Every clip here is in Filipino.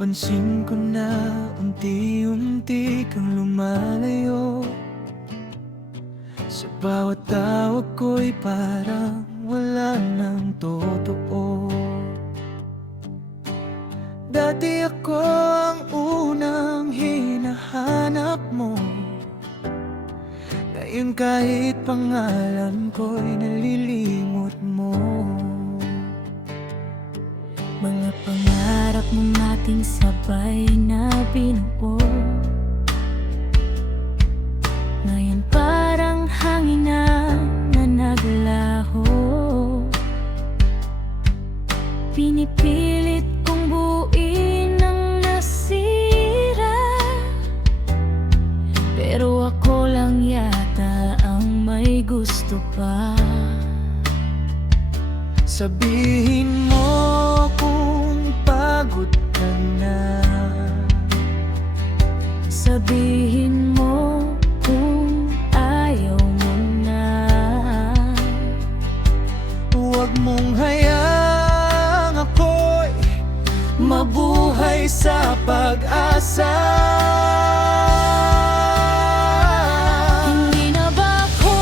Napapansin ko na unti-unti kang lumalayo. Sa bawat tawag ko'y parang wala nang totoo. Dati ako ang unang hinahanap mo. Ngayon kahit pangalan ko'y nalilimot mo. Mga pangarap mong ating sabay na binuo, ngayon parang hangin na naglaho. Pinipilit kong buuin ang nasira, pero ako lang yata ang may gusto pa. Sabihin mo kung pagod ka na. Sabihin mo kung ayaw mo na. Huwag mong hayaang ako'y mabuhay sa pag-asa. Hindi na ba ako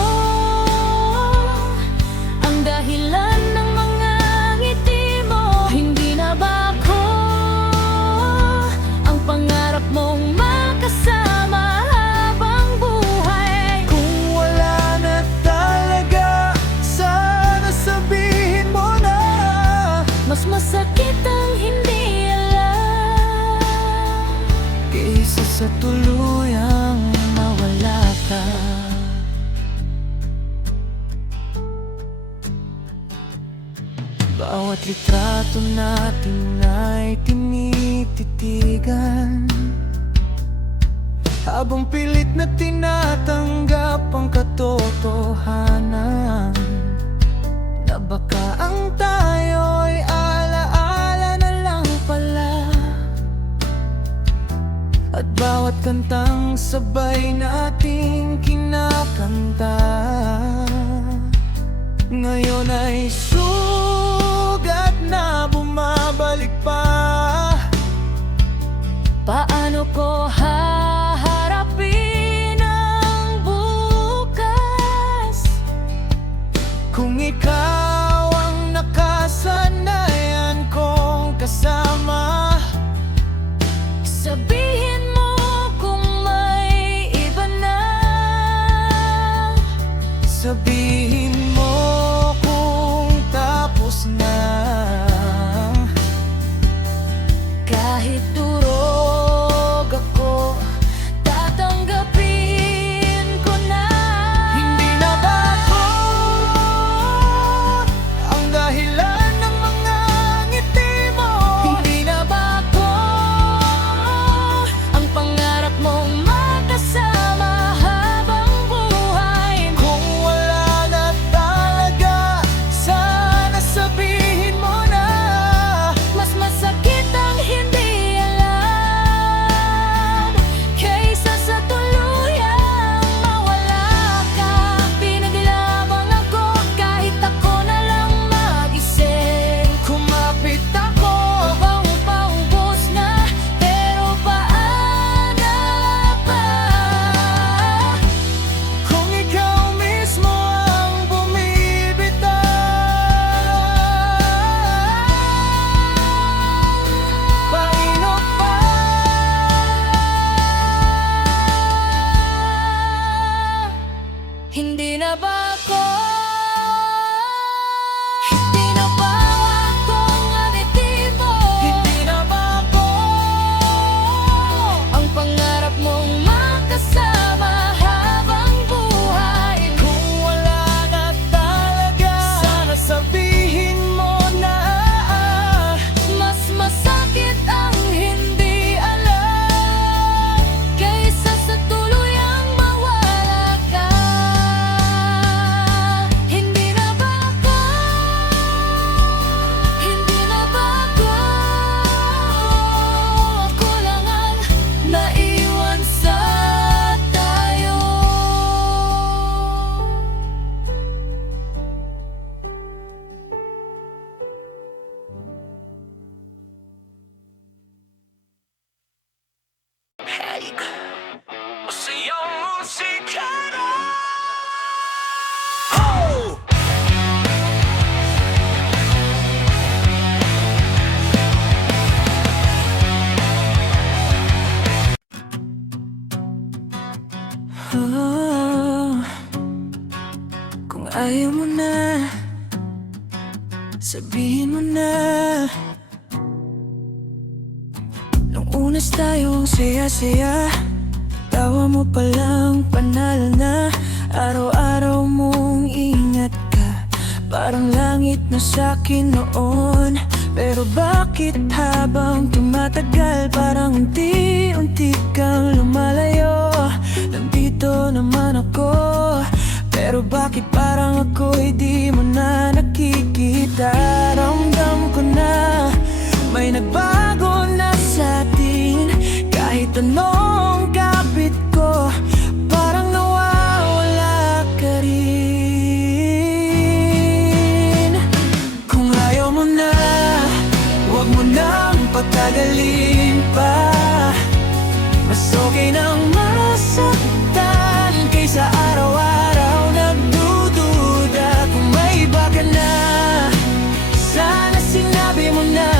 ang dahilan ng mga ngiti mo? Hindi na ba ako ang pangarap mong makasama habang buhay? Kung wala na talaga, sana sabihin mo na. Mas masakit ang hindi alam Kaysa sa tuluyang mawala ka. Bawat litrato natin ay tinititigan, habang pilit na tinatanggap ang katotohanan na baka ang tayo'y alaala na lang pala. At bawat kantang sabay nating kinakanta ngayon ay sugat na bumabalik pa. Paano ko haharapin ang bukas Kung ikaw ang nakasanayan kong kasama? Sabihin mo kung may iba na. Sabihin mo kung tapos na. Kahit durog ako, tatanggapin ko na. Hindi na ba ako ang dahilan ng mga ngiti mo? Hindi na ba ako ang pangarap mong makasama habang buhay? Kung wala na talaga, sana sabihin mo na. Mas masakit ang hindi alam kaysa sa tuluyang mawala ka. Pinaglamang ako kahit ako na lang mag-isip. Kumapit ako, Paubos na, pero paano pa? kung ikaw mismo ang bumibitaw. Paano pa? Hindi na ba ako? Hindi na ba ako ang aditibo? Hindi na ba ako Ang pangarap mong makasama habang buhay? kung wala na talaga, sana sabihin mo na. Mas masakit ang hindi alam kaysa sa tuluyang mawala ka. Hindi na ba ako? Hindi na ba ako? Ako lang ang naiwan sa tayo. ayaw mo na, sabihin mo na. Nung unas tayong saya-saya, tawa mo palang panalo na. Araw-araw mong ingat ka, parang langit na sa'kin noon. Pero bakit habang tumatagal, parang unti-unti kang lumalayo? Nandito naman ako, pero bakit parang ako'y di mo na nakikita? Ramdam ko na may nagbago na sa'tin. Kahit anong kapit ko, parang nawawala ka rin. Kung ayaw mo na, huwag mo nang patagalin pa. Mas okay nang masaktan kaysa araw-araw nagdududa. Kung may iba ka na, sana sinabi mo na.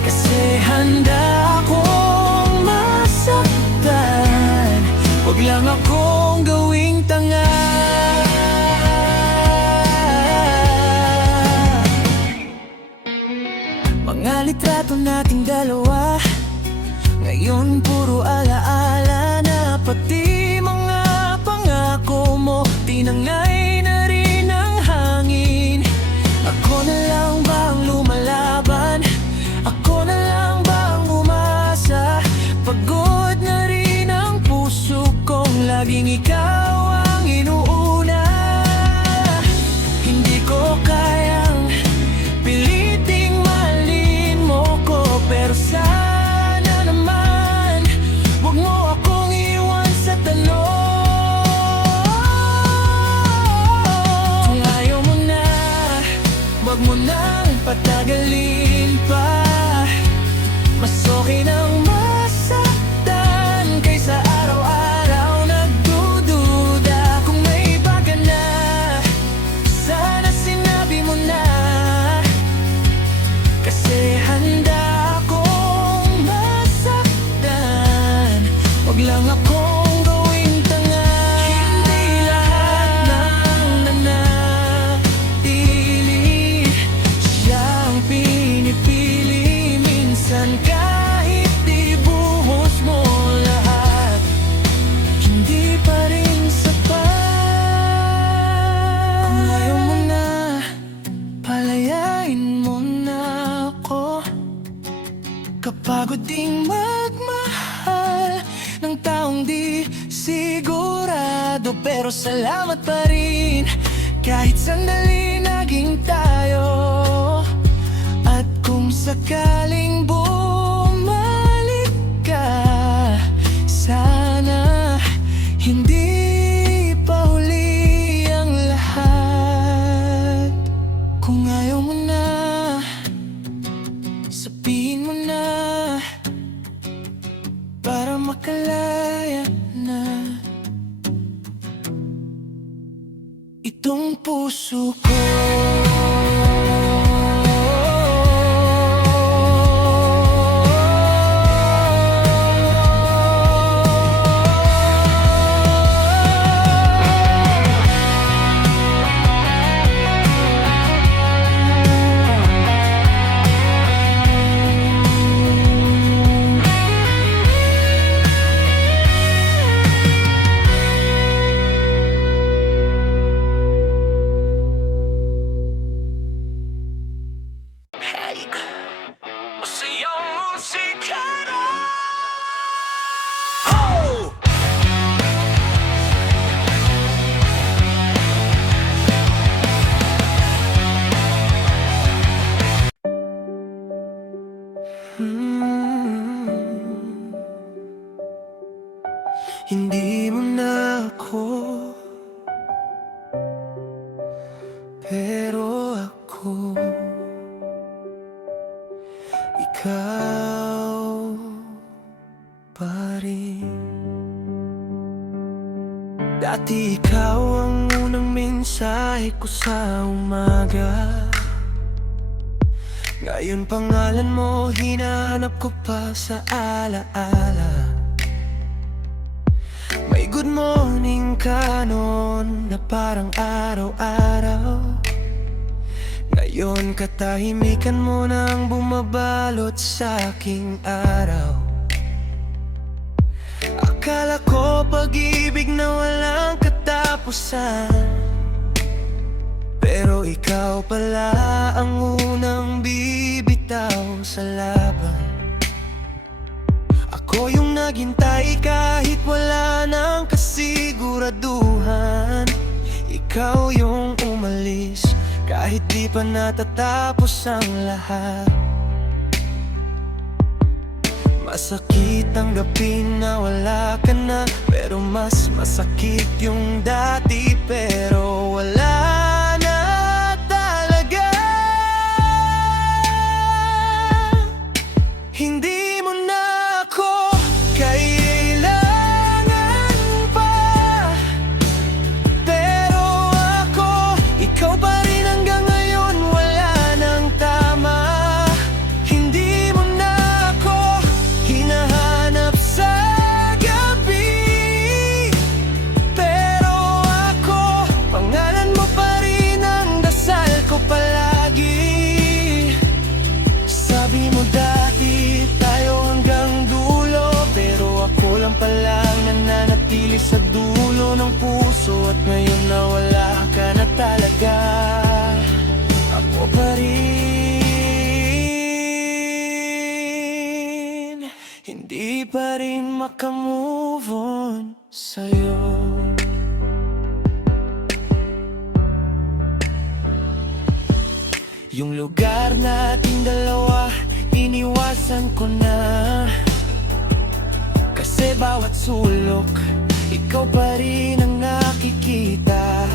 Kasi handa akong masaktan, huwag lang akong gawing tanga. Mga litrato nating dalawa, ngayon puro alaala na. Pati mga pangako mo, tinangay na rin ng hangin. Ako na lang bang lumalaban? Ako na lang bang umasa? Pagod na rin ang puso kong laging ikaw ang inuuna. Hindi ko kayang piliting mahalin mo ko, pero sana naman huwag mo akong iwan sa tanong. Kung ayaw mo na, huwag mo nang patagalin pa. Mas okay nang masaktan kaysa araw-araw nagdududa. Kung may iba ka na, sana sinabi mo na. Kasi handa akong masaktan, huwag lang akong gawing tanga. Hindi lahat ng nanatili siyang pinipili. Minsan kahit ibuhos mo lahat, hindi pa rin sapat. Kung ayaw mo na, palayain mo na ako. Kapagod ding magmahal ng taong di sigurado, pero salamat pa rin kahit sandali naging tayo. At kung sakaling bumalik ka, sana hindi pa huli ang lahat. Kung ayaw mo na, sabihin mo na, para makalaya na itong puso ko. Masayang musika na. Oh! Hindi mo na ako, pero ako ikaw pa rin. Dati ikaw ang unang mensahe ko sa umaga. Ngayon pangalan mo hinahanap ko pa sa alaala. May good morning ka noon na parang araw-araw. Ngayon katahimikan mo nang bumabalot sa aking araw. Akala ko pag-ibig na walang katapusan, pero ikaw pala ang unang bibitaw sa laban. Ako yung naghintay kahit wala nang kasiguraduhan. Ikaw yung umalis kahit di pa natatapos ang lahat. Masakit tanggapin na wala ka na, pero mas masakit yung dati. Pero wala na talaga. Hindi mo na ako kailangan pa, pero ako, ikaw pa rin hanggang ngayon. Wala nang tama. Hindi mo na ako hinahanap sa gabi, pero ako, pangalan mo pa rin ang dasal ko palagi. Sabi mo dati tayo hanggang dulo, pero ako lang palang nananatili sa dulo ng puso. At ngayon na wala ka na talaga, ako pa rin hindi pa rin makamove on sa'yo. Yung lugar nating dalawa, iniwasan ko na, kasi bawat sulok, ikaw pa rin ang nakikita.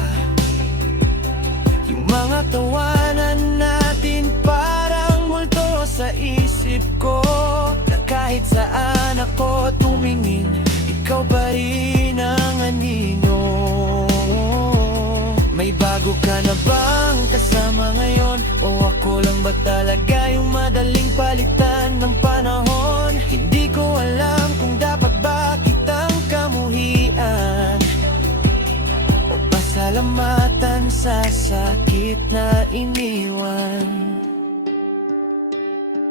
Yung mga tawanan natin parang multo sa isip ko, na kahit saan ako tumingin, ikaw pa rin ang anino. May bago ka na bang kasama ngayon? O ako lang ba talaga yung madaling palitan ng panahon? Hindi ko alam kung dapat ba kitang kamuhian o pasalamatan sa sakit na iniwan.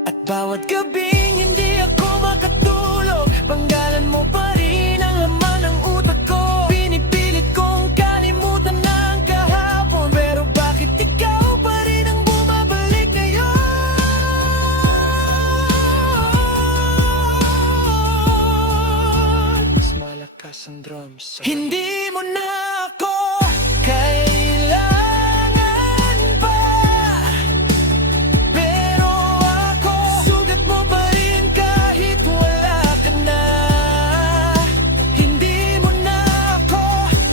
At bawat gabing hindi ako makatulog, panggalan mo pa rin ang laman ng utak ko. Pinipilit kong kalimutan ng kahapon, pero bakit ikaw pa rin ang bumabalik ngayon? Mas malakas ang drums. Hindi mo na ako kailangan pa, pero ako, sugat mo pa rin kahit wala ka na. Hindi mo na ako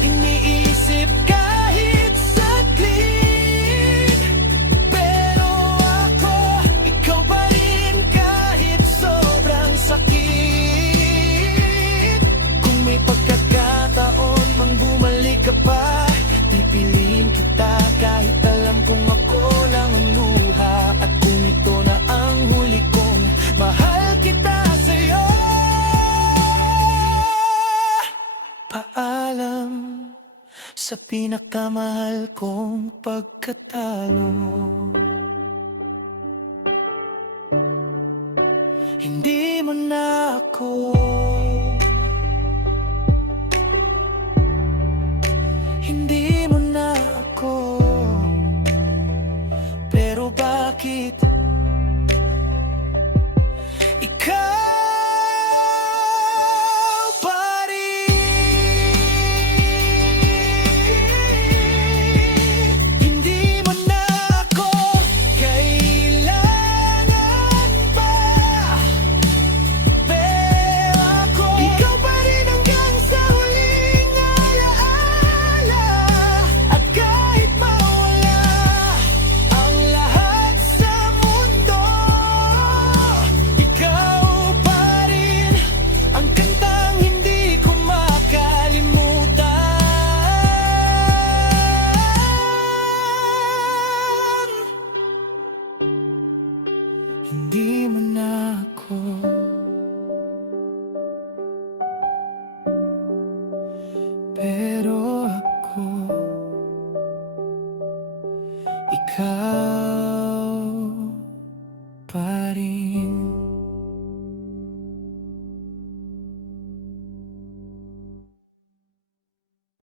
iniisip kahit saglit, pero ako, ikaw pa rin kahit sobrang sakit. Kung may pagkakataon mang bumalik ka pa, pipiliin kita kahit alam kong ako lang ang luha. At kung ito na ang huli kong mahal kita sa'yo, paalam sa pinakamahal kong pagkatalo. Hindi mo na ako, hindi mo na ako, pero bakit ikaw pa rin? Hindi mo na ako kailangan pa, pero ako, ikaw pa rin hanggang sa huling alaala. At kahit mawala ang lahat sa mundo, ikaw pa rin ang kantang hindi ko makalimutan. Hindi mo na ako pa rin.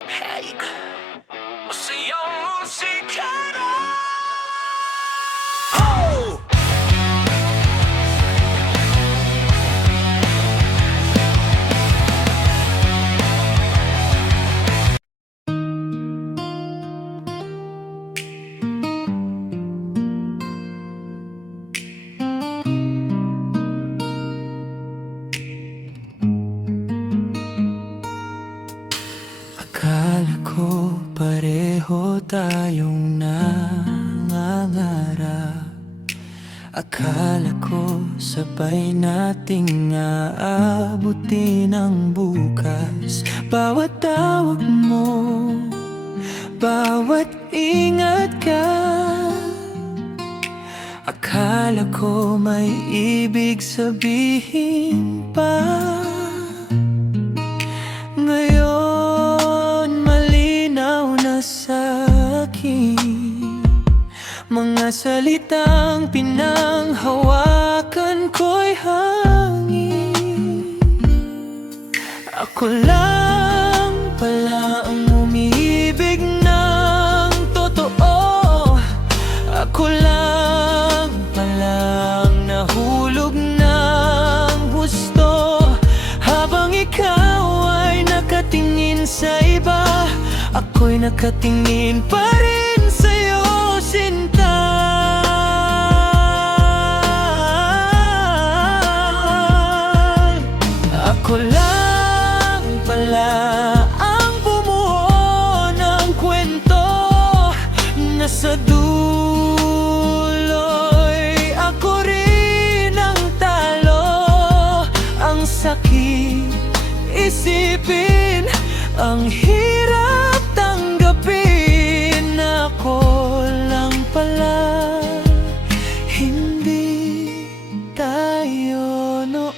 Hey, masayang musika na. Oh! Akala ko pareho tayong nangangarap. Akala ko sabay nating aabutin ang bukas. Bawat tawag mo, bawat ingat ka. Akala ko may ibig sabihin pa. Ngayon malinaw na sa'kin mga salitang pinanghawakan ko'y hangin. Ako lang pala ang umiibig ng totoo. Ako lang pala ang nahulog ng husto. Habang ikaw ay nakatingin sa iba, ako'y nakatingin pa rin sa'yo, sinta. Ako lang pala ang bumuo ng kwento na sa dulo'y ako rin ang talo. Ang sakit isipin, ang hirap tanggapin. Ako lang pala, hindi tayo noon.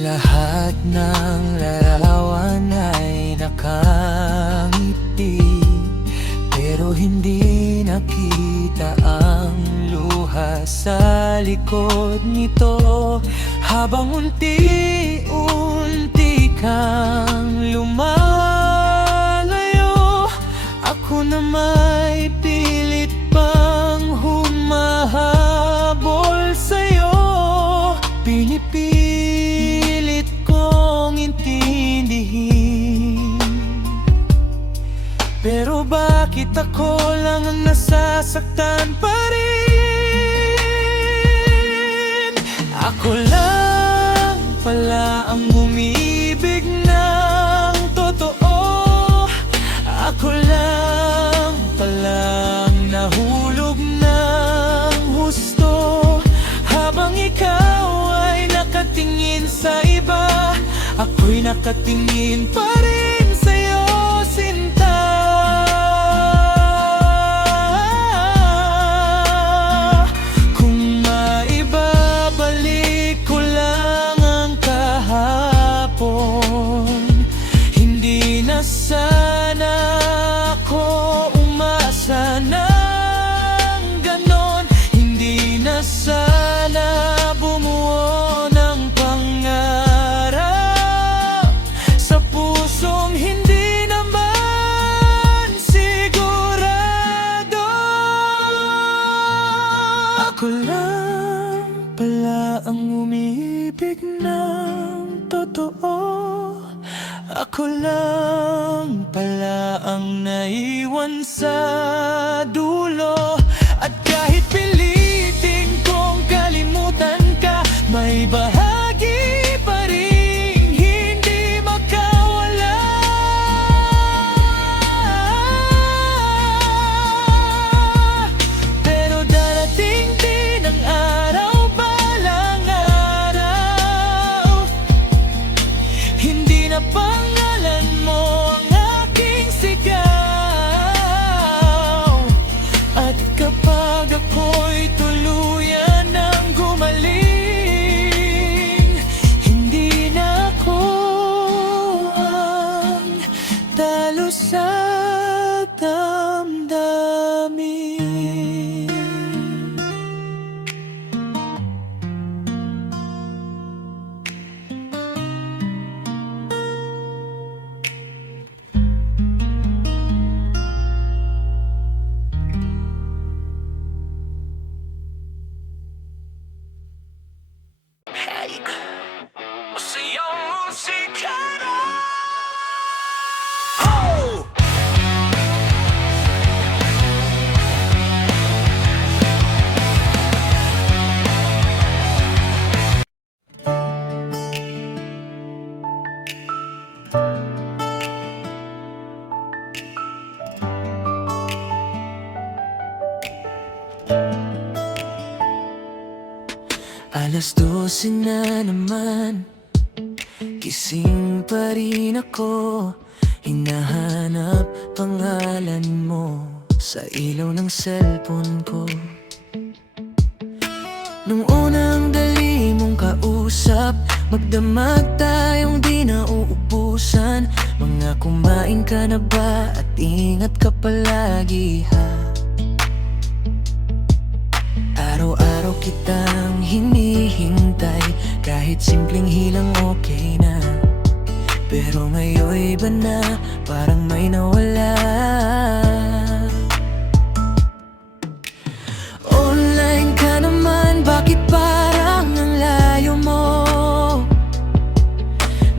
Lahat ng larawan ay nakangiti, pero hindi nakita ang luha sa likod nito. Habang unti-unti kang lumalayo, ako na may pilit pang humahabol sa'yo. Pinipilit kong intindihin, pero bakit ako lang ang nasasaktan pa rin? Ako lang pala ang umibig ng totoo. Ako lang pala ang nahulog ng husto. Habang ikaw ay nakatingin sa iba, ako'y nakatingin pa rin sa'yo, sinta. Kung maibabalik ko lang ang kahapon, hindi na sana ako umasa ng ganon. Hindi na sana bumuo ng pangarap sa pusong hindi naman sigurado. Ako lang pala ang umibig ng totoo. Ako lang pala ang naiwan sa dulo. At kahit pilitin kong kalimutan ka, may bahagi pa rin hindi makawala. Pero darating din ang araw, balang araw, hindi na pangalan mo ang aking sigaw. At kapag ako'y tuluyan ng gumaling, 12 na naman, gising pa rin ako. Hinahanap pangalan mo sa ilaw ng cellphone ko. Nung unang dali mong kausap, magdamag tayong di nauubusan. Mga kumain ka na ba at ingat ka palagi ha? Araw-araw kitang hinihintay, kahit simpleng hilang okay na. Pero ngayon iba na, parang may nawala. Online ka naman, bakit parang ang layo mo?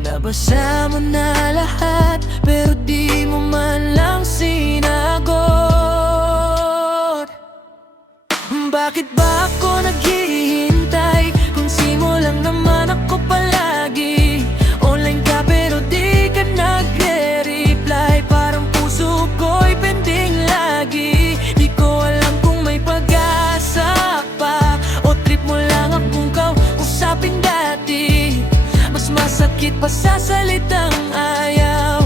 Nabasa mo na lahat, pero di mo man lang sinagot. Bakit ba ako naghihintay kung simulang naman ako palagi? Online ka pero di ka nagre-reply, parang puso ko'y pending lagi. Di ko alam kung may pag-asa pa o trip mo lang akong kausapin dati. Mas masakit pa sa salitang ayaw,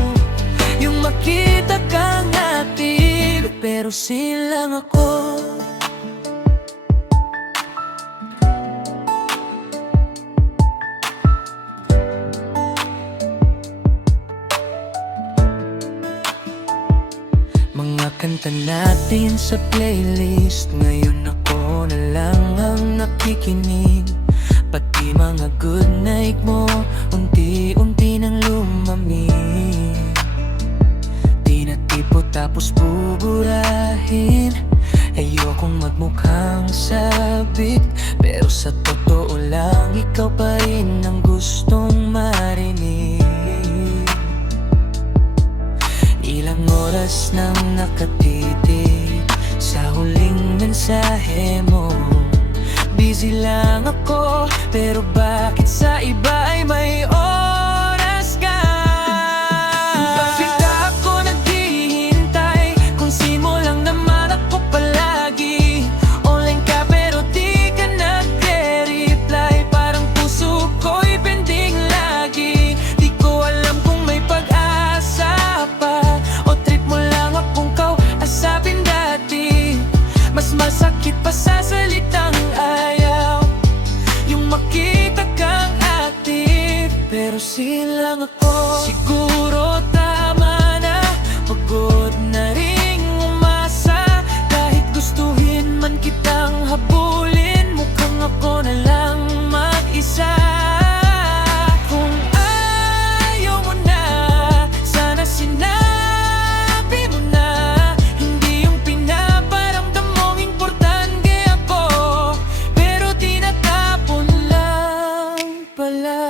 yung makita kang active pero silang ako. Mga kanta natin sa playlist, ngayon ako na lang ang nakikinig. Pati mga good night mo, unti-unti nang lumamig. Di natipo tapos buburahin. Ayokong magmukhang sabik, pero sa totoo lang, ikaw pa rin ang gustong marinig. Ilang oras nang nakatitig sa huling mensahe mo. Busy lang ako, pero bakit sa iba ay may oras ka? Bakit ako naghihintay kung simulang naman ako palagi? Online ka pero di ka nagre-reply, parang puso ko'y pending lagi. Di ko alam kung may pag-asa pa o trip mo lang akong kausapin dati. Mas masakit pa sa salitang ayaw, yung makita kang active pero silang ako. Siguro tama na, pagod na ring umasa. Kahit gustuhin man kitang habulin, mukhang ako na lang mag-isa. Kung ayaw mo na, sana sinabi mo na. Hindi yung pinaparamdam mong importante ako, pero tinatapon lang pala.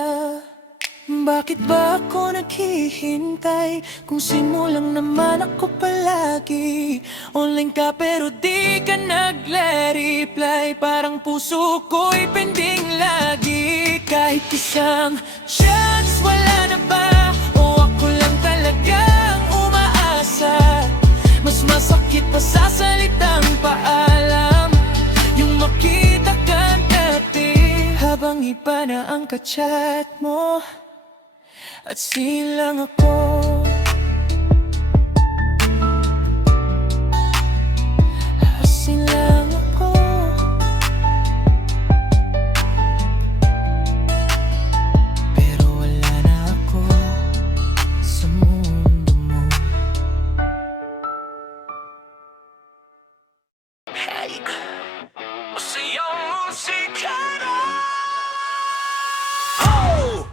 Bakit ba ako naghihintay kung simulang naman ako palagi? Online ka pero di ka nagre-reply, parang puso ko'y pending lagi. Kahit isang chance wala na ba, o ako lang talagang umaasa? Mas masakit pa sa salitang paalam, yung makita ka dati habang iba na ang kachat mo at silang ako. Silang ako. Pero wala na ako sa mundo mo. Hey, masayang musika na. Oh!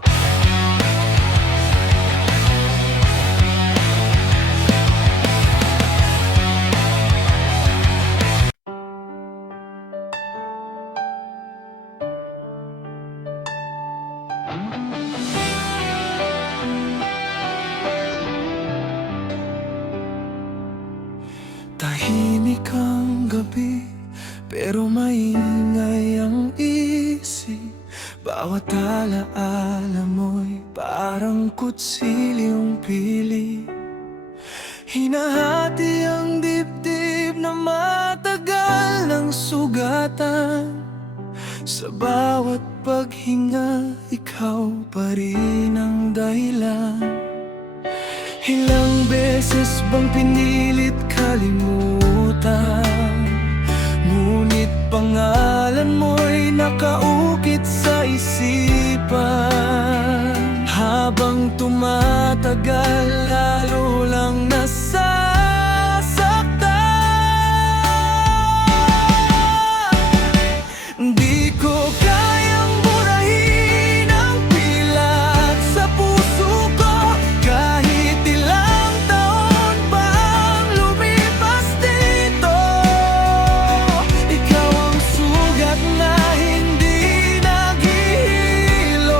Tahimik ang gabi, pero maingay ang isip. Bawat alaala mo'y parang kutsilyong pili. Hinahati ang dibdib na matagal ng sugatan. Sa bawat paghinga, ikaw pa rin ang dahilan. Ilang beses bang pinilit kalimutan, ngunit pangalan mo'y nakaukit sa isipan. Habang tumatagal, lalo lang nasasaktan. Di ko kayang burahin ang pilat sa puso ko, kahit ilang taon pa ang lumipas dito. Ikaw ang sugat na hindi naghihilom.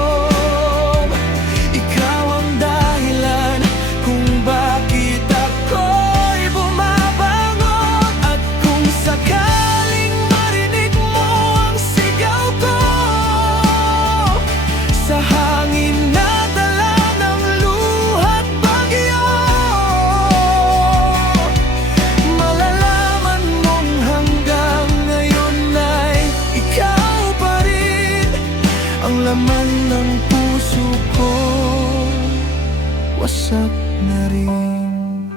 Ikaw ang dahilan kung bakit ako'y bumabangon. At kung sakaling marinig mo ang sigaw ko sa hangin na dala ng luha't bagyo, malalaman mong hanggang ngayon ay ikaw pa rin ang laman ng puso ko. Wasak na rin.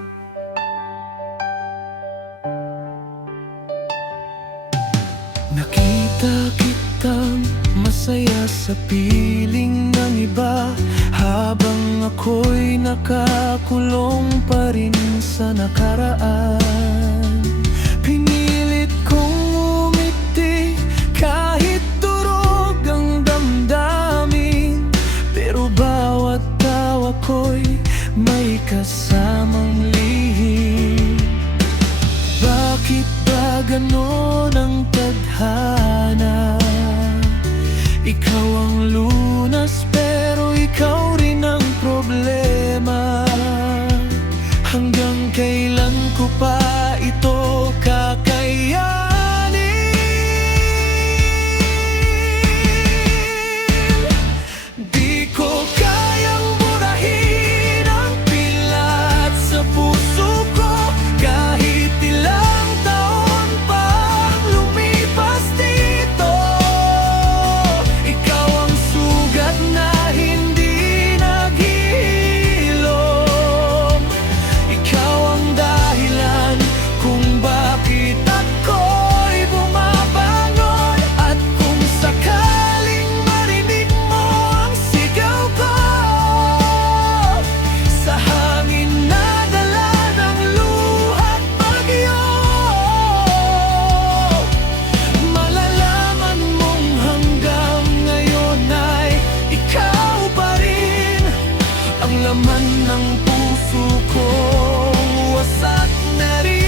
Nakita kitang masaya sa piling ng iba, habang ako'y nakakulong pa rin sa nakaraan. Pinilit kong umiti kahit durog ang damdamin, pero bawat tawa ko'y may kasamang lihim. Bakit ba ganon ang tadhana? Ikaw ang lunas, pero ikaw rin ang problema. Hanggang kailan ko pa ito kakayanin? Di ko kayang burahin ang pilat sa puso ko, kahit ilang taon pa ang lumipas dito. Ikaw ang sugat na hindi naghihilom. Ikaw ang dahilan kung bakit ako'y bumabangon. At kung sakaling marinig mo ang sigaw ko sa hangin na dala ng luha't bagyo, malalaman mong hanggang ngayon ay ikaw pa rin ang laman ng puso ko. Wasak na rin.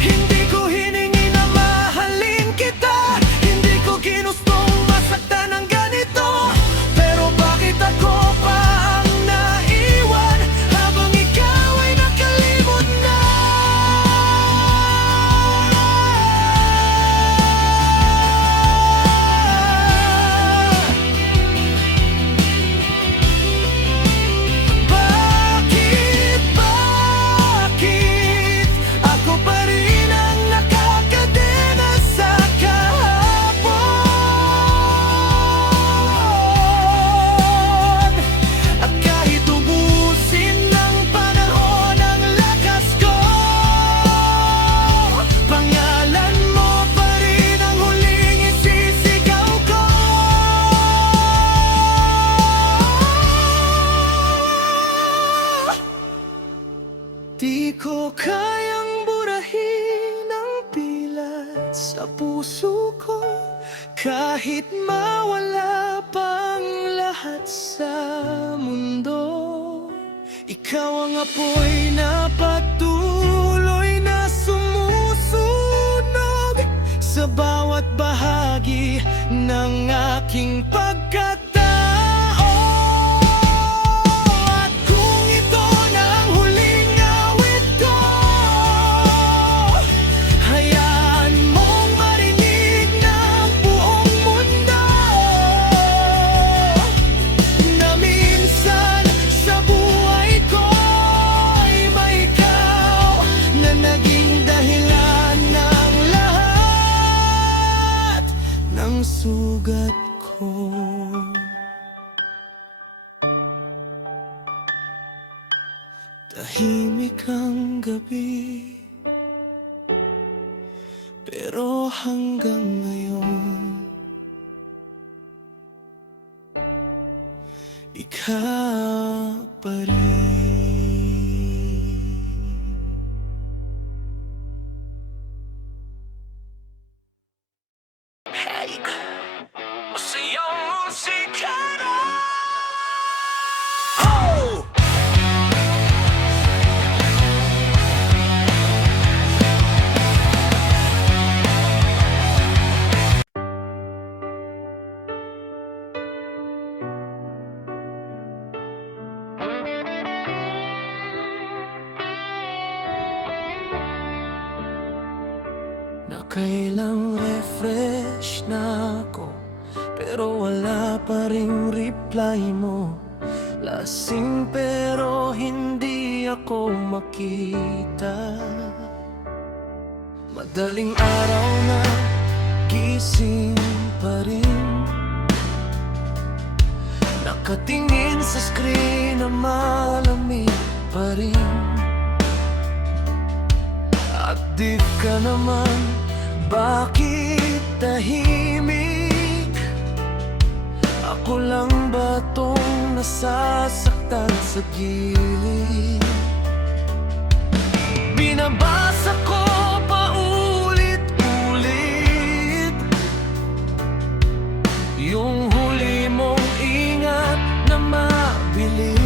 Hindi ko hiningi na mahalin kita, hindi ko ginustong masaktan ng ganito, pero bakit ako pa ang naiwan habang ikaw ay nakalimot na? Bakit ako pa rin ang nakakadena sa kahapon? At kahit ubusin ng panahon ang lakas ko, pangalan mo pa rin ang huling isisigaw ko. Di ko kayang burahin ang pilat sa puso ko, kahit mawala pang lahat sa mundo. Ikaw ang apoy na patuloy na sumusunog sa bawat bahagi ng aking pagkatao. At kung ito na ang huling awit ko, hayaan mong marinig ng buong mundo na minsan sa buhay ko ay may ikaw na naging dahilan ng lahat. sugat ko. Tahimik ang gabi, pero hanggang ngayon ikaw pa rin. Hey, masayang musika na. Oh! Nakailang refresh na ako, pero wala pa ring reply mo. Lasing pero hindi ako makita. Madaling araw na, gising pa rin. Nakatingin sa screen na malamig pa rin. Active ka naman, bakit tahimik? Ako lang ba tong nasasaktan sa gilid? Binabasa ko pa ulit-ulit yung huli mong ingat na mabilis.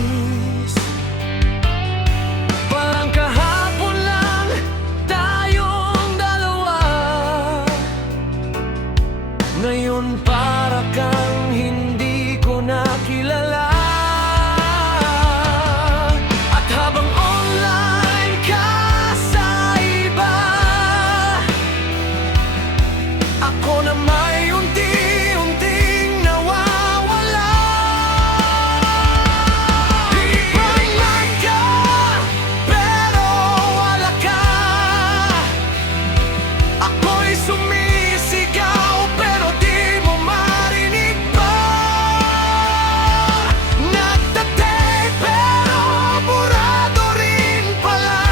Parang kahapon lang tayong dalawa, ngayon para kang hindi ko nakilala. At habang online ka sa iba, ako na may unti-unting nawawala. Ipahingan ka, pero wala ka. Ako'y sumisigaw, pero di mo marinig pa. Nagtatay, pero burado rin pala.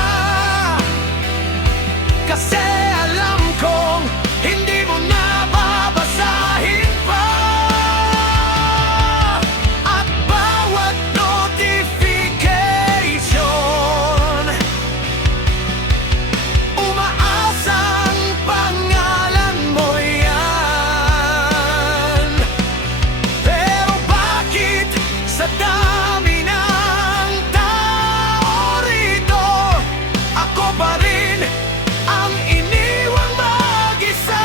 Kasi alam kong hindi mo nababasahin pa. At bawat notification, umaasang pangalan mo yan. Pero bakit sa dami ng tao rito, ako pa rin ang iniwang mag-isa?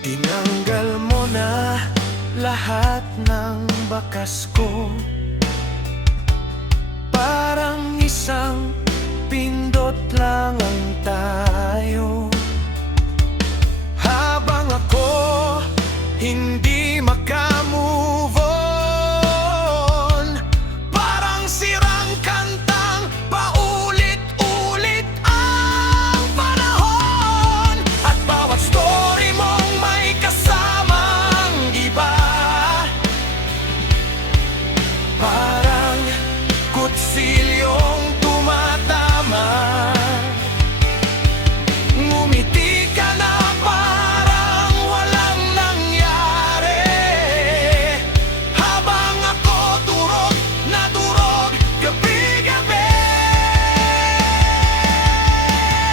Tinanggal mo na lahat ng bakas ko, parang isang pindot lang ang tayo. Habang ako hindi makamove on, parang sirang kantang paulit-ulit ang panahon. At bawat story mong may kasamang iba, parang kutsilyong tumatama. Ngumiti ka na parang walang nangyari, habang ako durog na durog gabi-gabi.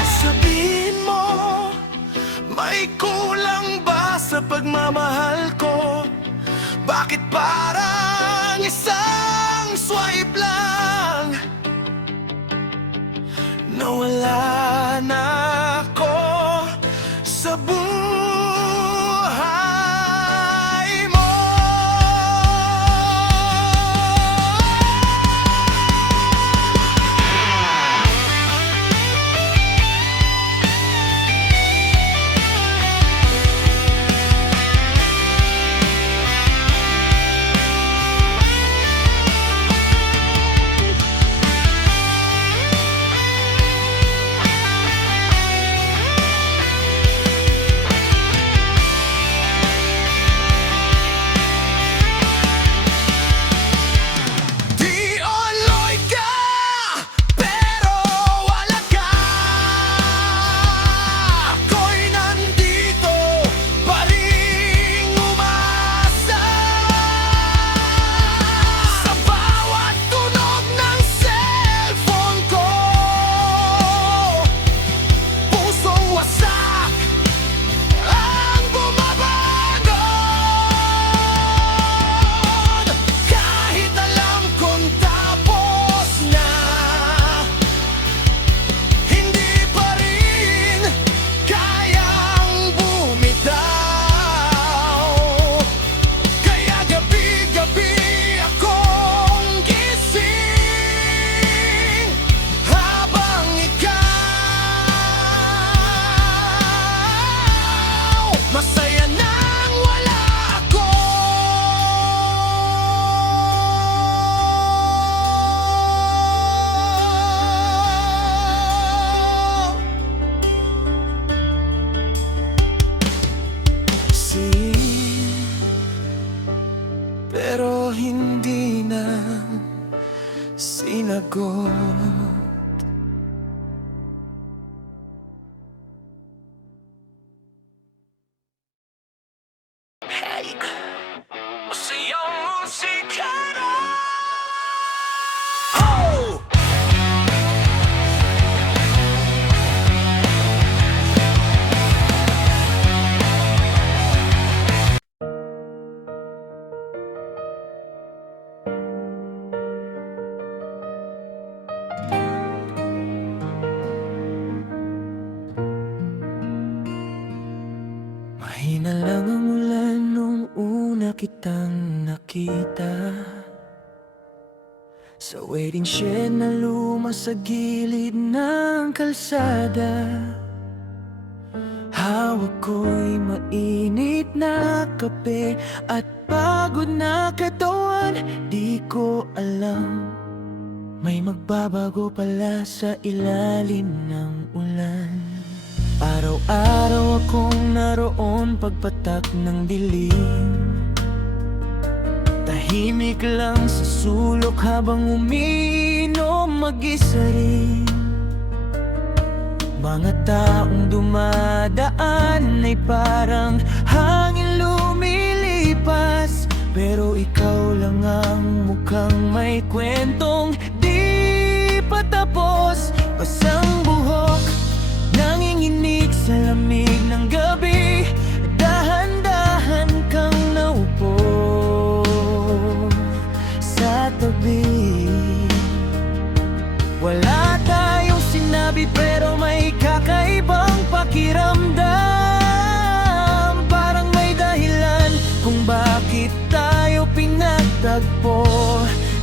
Sabihin mo, may kulang ba sa pagmamahal ko? Bakit parang isang swipe lang, nawala na ako sa buhay mo? Masayang musika na. Oh! Mahina lang ang ulan nung una kitang nakita sa waiting shed na luma sa gilid ng kalsada. Hawak ko'y mainit na kape at pagod na katawan. Di ko alam, may magbabago pala sa ilalim ng ulan. Araw-araw akong naroon pagpatak ng dilim. Tahimik lang sa sulok habang umiinom mag-isa rin. Mga taong dumadaan ay parang hangin lumilipas, pero ikaw lang ang mukhang may kwentong di pa tapos. Basang buhok, nanginginig sa lamig ng gabi, dahan-dahan kang naupo sa tabi. Wala tayong sinabi pero may kakaibang pakiramdam. Parang may dahilan kung bakit tayo pinagtagpo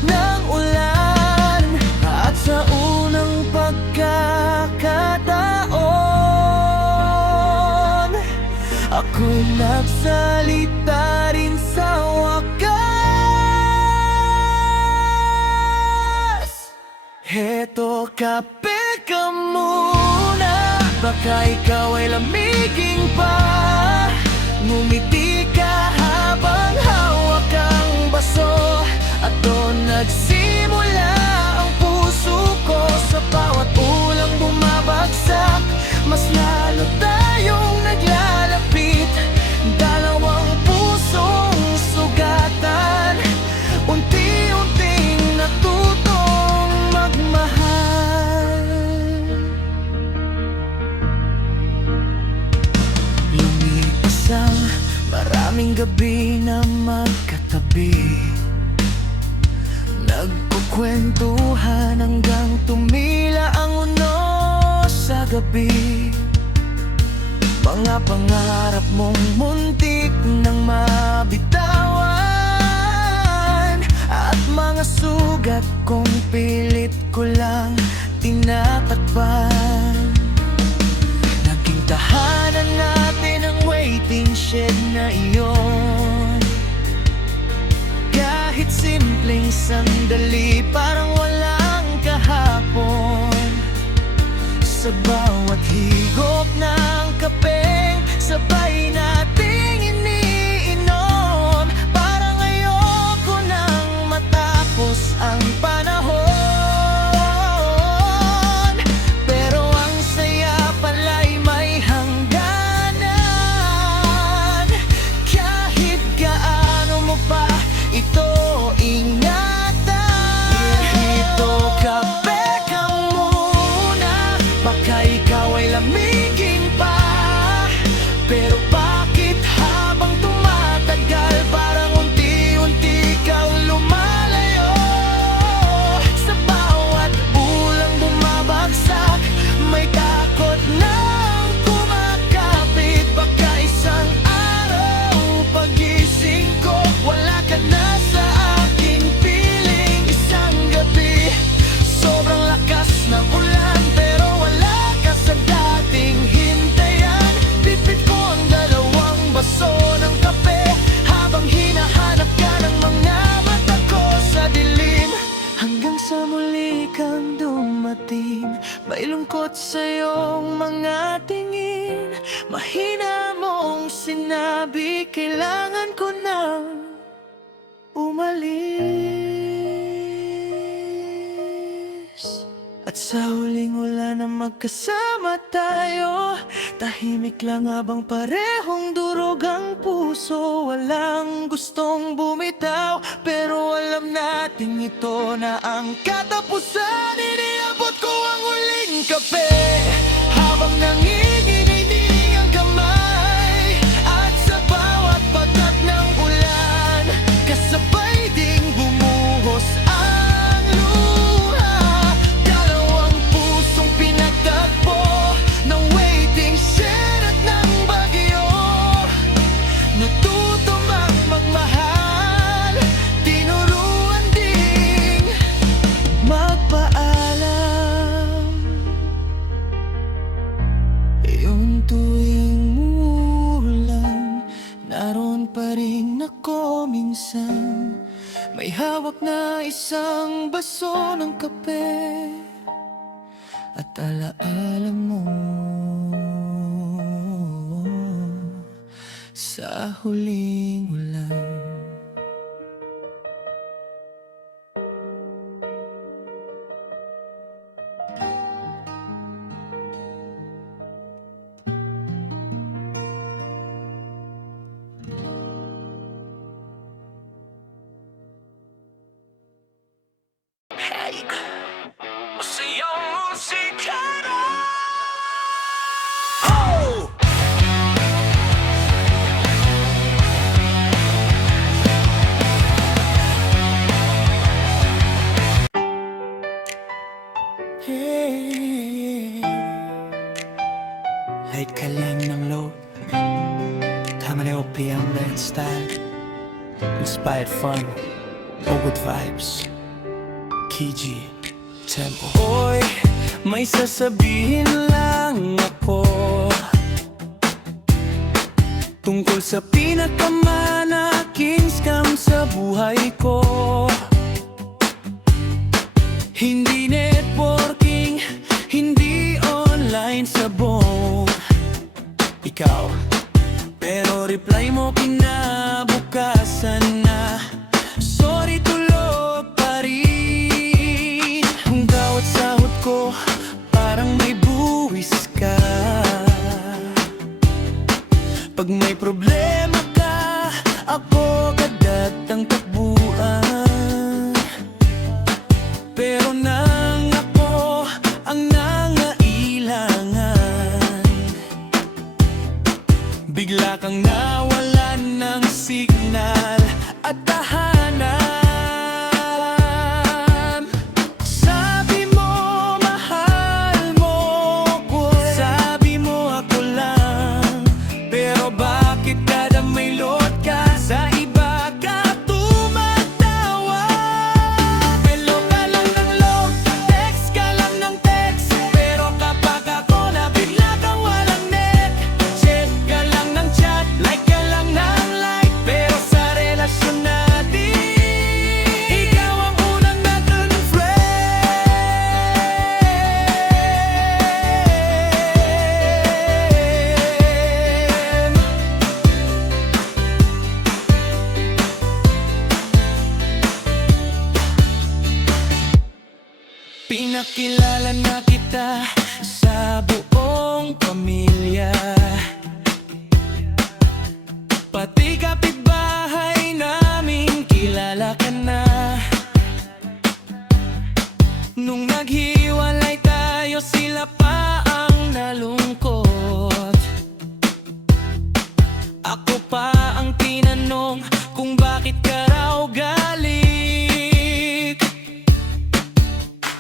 ng ulan. At sa unang pagkakataon, ako'y nagsalita rin sa wakas. Heto, kape ka muna, baka ikaw ay lamiging pa. Ngumiti ka habang hawak ang baso, at doon nagsimula ang puso ko. Sa bawat ulang bumabagsak, mas lalo tayong naglalapit. Dalawang pusong sugatan, unti-unting natutong magmahal. Lumipas ang maraming gabi na magkatabi, nagkukwentuhan hanggang tumila ang unos sa gabi. Mga pangarap mong muntik nang mabitawan, at mga sugat kong pilit ko lang tinatakpan. Naging tahanan natin ang waiting shed na iyon. Kahit simpleng sandali, parang walang kahapon. Sa bawat higop ng kape, sabay nating iniinom. Parang ayoko nang matapos ang panahon, pero ang saya pala'y may hangganan. Kahit gaano mo pa ito ingatan. Ito, kape ka muna, baka ikaw ay lamigin pa. Pero bakit habang tumatagal, parang unti-unti kang lumalayo? Sa bawat ulang bumabagsak, may takot nang kumakapit. Baka isang araw pagising ko, wala ka na sa aking piling. Isang gabi, sobrang lakas ng ulan, pero wala ka sa dating hintayan. Bibit ko ang dalawang baso ng kape, habang hinahanap ka ng mga mata ko sa dilim. Hanggang sa muli kang dumating, may lungkot sa iyong mga tingin. Mahina mong sinabi, kailangan ko nang umalis. At sa huling wala na magkasama tayo. Tahimik lang habang parehong durog ang puso. Walang gustong bumitaw, pero alam natin ito na ang katapusan. Iniabot ko ang huling kape habang nanginginig ang kamay. At sa bawat patak ng ulan, kasabay ding bumuhos ang luha. Dalawang pusong pinagtagpo ng waiting shed at ng bagyo. Natutumak magmahal, tinuruan ding magpaalam. Yung tuwing umuulan, naroon pa rin ako minsan. May hawak na isang baso ng kape at alaala mo sa huling ulan. Masayang musika na. Oh! Hey. Light ka lang ng low, tama na OP ang red style. Inspired fun, all good vibes. Kiji Tempo. Oy, may sasabihin lang ako tungkol sa pinakamanaking scam sa buhay ko. Hindi networking, hindi online sabong ikaw, pero reply mo kinabukasan na sorry tulog pa rin. Ang bawat sahod ko parang may buwis ka. Pag may problema ka, ako kadat ang takbuhan. Pero nang ako ang nangailangan, bigla kang nawalan ng signal at tahanan. Sabi mo mahal mo ko, sabi mo ako lang, pero bakit kada may load ka, sa iba ka tumatawa? Hello ka lang ng load, text ka lang ng text, pero kapag ako na bigla kang walang net. Chat ka lang ng chat, like ka lang ng like, pero sa relasyon natin, ikaw ang unang nag-unfriend. Pinakilala na kita sa buong pamilya, pati kapitbahay namin kilala ka na. Nung naghiwalay tayo, sila pa ang nalungkot. Ako pa ang tinanong kung bakit ka raw galit.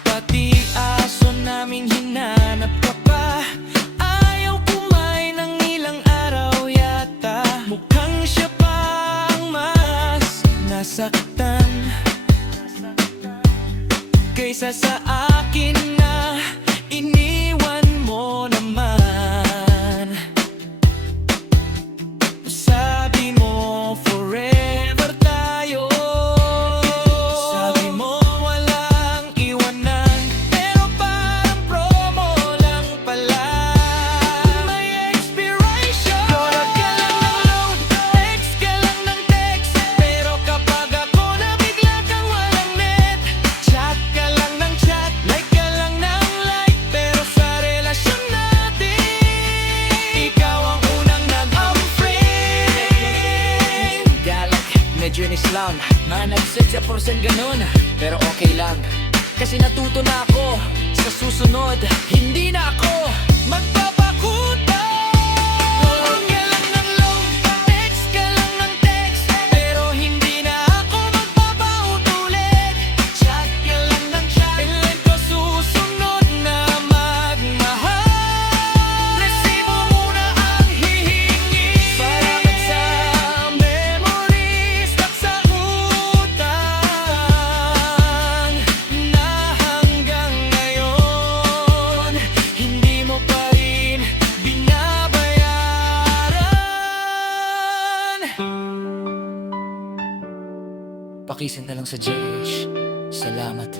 Pati aso naming hinanap ka pa, ayaw kumain ng ilang araw yata. Mukhang siya pa ang mas nasaktan kaysa sa akin na iniwan Mga nag-6% ganun, pero okay lang. Kasi natuto na ako, sa susunod, hindi na ako Magpapakuta. Load ka lang ng load, text ka lang ng text, pero hindi na ako magpapautulit. Chat ka lang ng chat, kailan ko susunod na magmahal? Resibo muna ang hihingi, salamat sa memories at sa utang na hanggang ngayon hindi mo pa rin binabayaran. Pakisin na lang sa JH. Salamat.